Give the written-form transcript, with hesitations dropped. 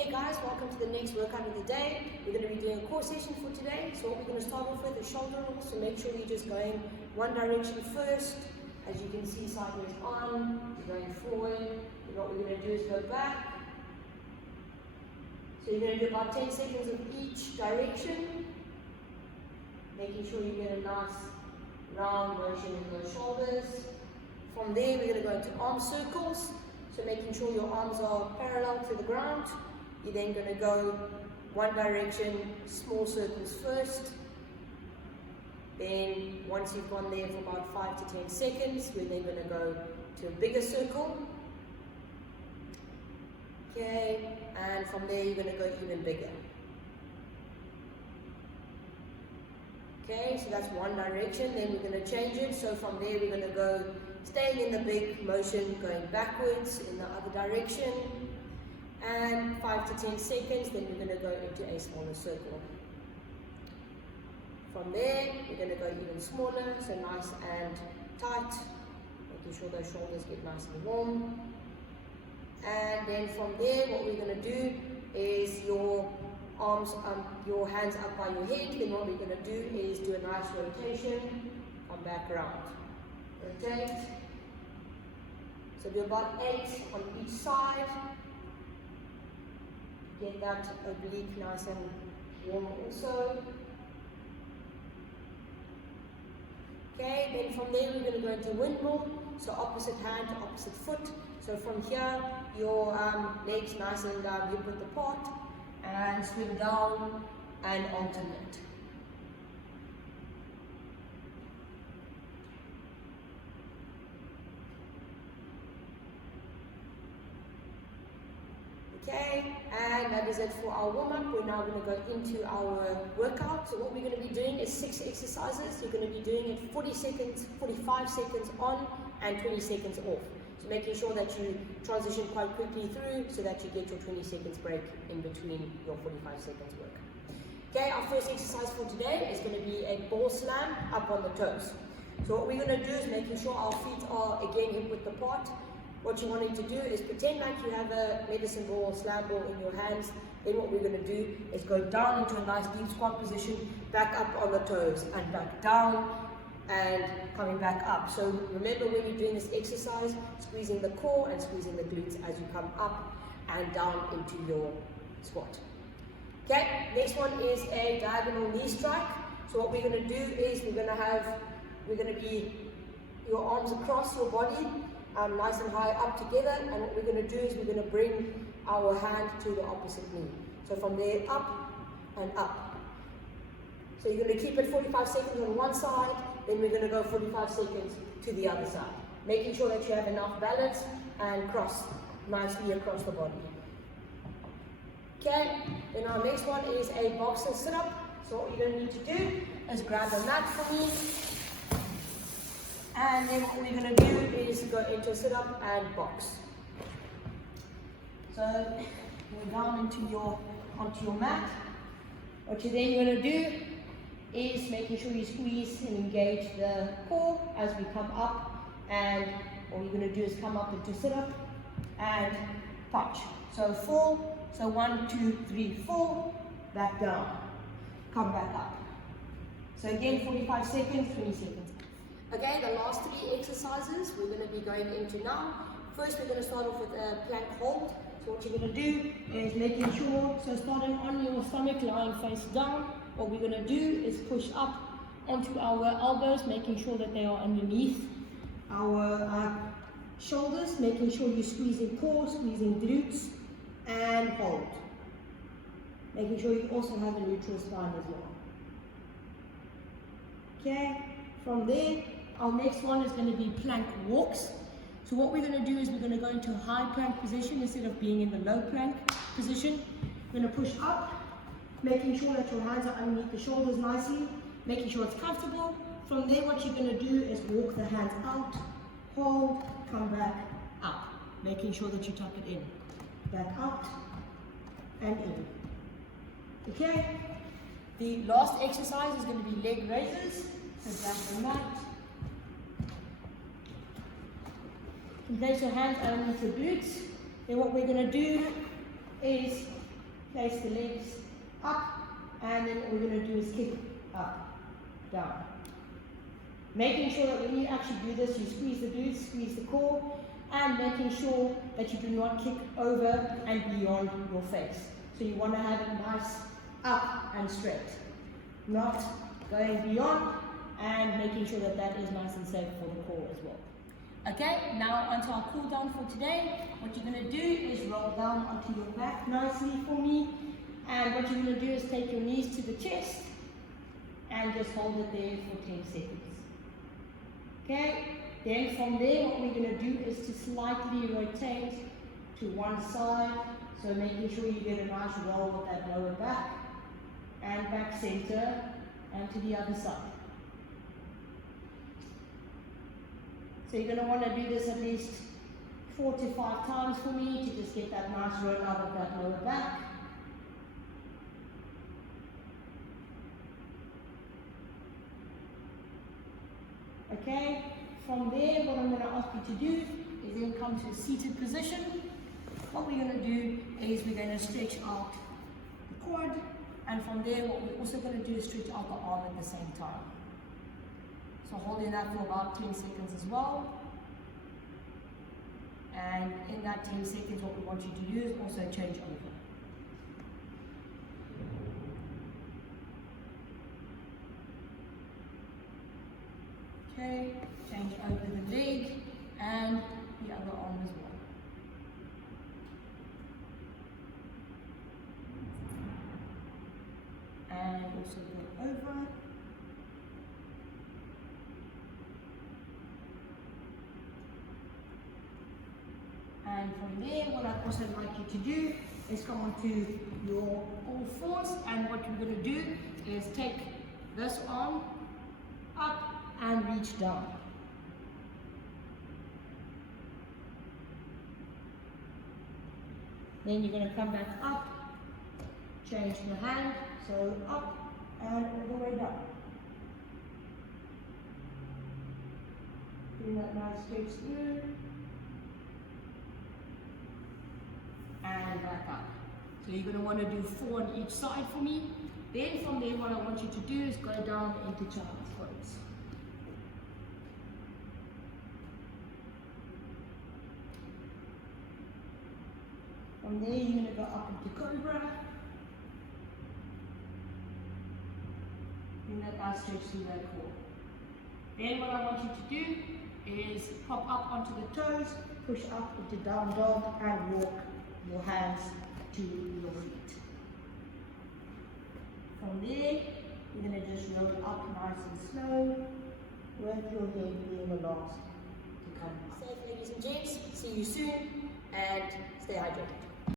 Hey guys, welcome to the next workout of the day. We're going to be doing a core session for today. So what we're going to start off with is shoulder rolls. So make sure you're just going one direction first. As you can see, sideways on, you're going forward. And what we're going to do is go back. So you're going to do about 10 seconds of each direction. Making sure you get a nice round motion in those shoulders. From there, we're going to go into arm circles. So making sure your arms are parallel to the ground. You're then going to go one direction, small circles first. Then once you've gone there for about 5 to 10 seconds, we're then going to go to a bigger circle. Okay, and from there you're going to go even bigger. Okay, so that's one direction. Then we're going to change it. So from there we're going to go staying in the big motion, going backwards in the other direction, and 5 to 10 seconds, then we're going to go into a smaller circle. From there, we're going to go even smaller, so nice and tight, making sure those shoulders get nice and warm. And then from there, what we're going to do is your arms, your hands up by your head. Then what we're going to do is do a nice rotation, come back around. Rotate. So do about 8 on each side. Get that oblique nice and warm also. Okay, then from there we're going to go into windmill. So opposite hand to opposite foot. So from here, your legs nice and hip width apart, and swing down and alternate. Okay, and that is it for our warm-up. We're now going to go into our workout. So what we're going to be doing is 6 exercises. You're going to be doing it 40 seconds, 45 seconds on, and 20 seconds off. So making sure that you transition quite quickly through so that you get your 20 seconds break in between your 45 seconds work. Okay, our first exercise for today is going to be a ball slam up on the toes. So what we're going to do is making sure our feet are again hip width apart. What you're wanting to do is pretend like you have a medicine ball, slab ball in your hands. Then what we're going to do is go down into a nice deep squat position, back up on the toes, and back down, and coming back up. So remember when you're doing this exercise, squeezing the core and squeezing the glutes as you come up and down into your squat. Okay, next one is a diagonal knee strike. So what we're going to do is we're going to be your arms across your body, nice and high up together, and what we're going to do is we're going to bring our hand to the opposite knee. So from there up and up. So you're going to keep it 45 seconds on one side, then we're going to go 45 seconds to the other side. Making sure that you have enough balance and cross nicely across the body. Okay, then our next one is a boxer sit-up. So what you're going to need to do is grab a mat for me. And then what we're going to do is go into a sit-up and box. So go down onto your mat. What you're then going to do is making sure you squeeze and engage the core as we come up, and what you're going to do is come up into sit-up and punch. So 4, so 1, 2, 3, 4, back down, come back up. So again 45 seconds, 20 seconds. Okay, the last 3 exercises we're going to be going into now. First we're going to start off with a plank hold. So what you're going to do is making sure, so starting on your stomach, lying face down, what we're going to do is push up onto our elbows, making sure that they are underneath our shoulders, making sure you're squeezing core, squeezing glutes, and hold. Making sure you also have a neutral spine as well. Okay, from there, our next one is going to be plank walks. So what we're going to do is we're going to go into a high plank position instead of being in the low plank position. We're going to push up, making sure that your hands are underneath the shoulders nicely, making sure it's comfortable. From there, what you're going to do is walk the hands out, hold, come back up, making sure that you tuck it in. Back out and in. Okay, the last exercise is going to be leg raises. So grab the mat. Place your hands underneath your glutes. Then what we're going to do is place the legs up, and then all we're going to do is kick up, down. Making sure that when you actually do this, you squeeze the glutes, squeeze the core, and making sure that you do not kick over and beyond your face. So you want to have it nice up and straight, not going beyond, and making sure that that is nice and safe for the core as well. Okay, now onto our cool down for today. What you're going to do is roll down onto your back nicely for me, and what you're going to do is take your knees to the chest and just hold it there for 10 seconds. Okay, then from there what we're going to do is to slightly rotate to one side, so making sure you get a nice roll with that lower back and back center, and to the other side. So you're going to want to do this at least 4 to 5 times for me to just get that nice roll out of that lower back. Okay, from there what I'm going to ask you to do is then come to a seated position. What we're going to do is we're going to stretch out the quad, and from there what we're also going to do is stretch out the arm at the same time. So holding that for about 10 seconds as well. And in that 10 seconds what we want you to do is also change over. Okay, change over the leg and the other arm as well. And also go over. And from there, what I'd also like you to do is come onto your all fours, and what you're going to do is take this arm up and reach down. Then you're going to come back up, change the hand, so up and all the way down. Bring that nice stretch through. And back up. So you're going to want to do 4 on each side for me. Then from there what I want you to do is go down into child's pose. From there you're going to go up into cobra. Bring that nice stretch through that core. Then what I want you to do is pop up onto the toes, push up into down dog, and walk your hands to your feet. From there, you're going to just roll up nice and slow, with your head being the last to come up. Safe, ladies and gents. See you soon, and stay hydrated.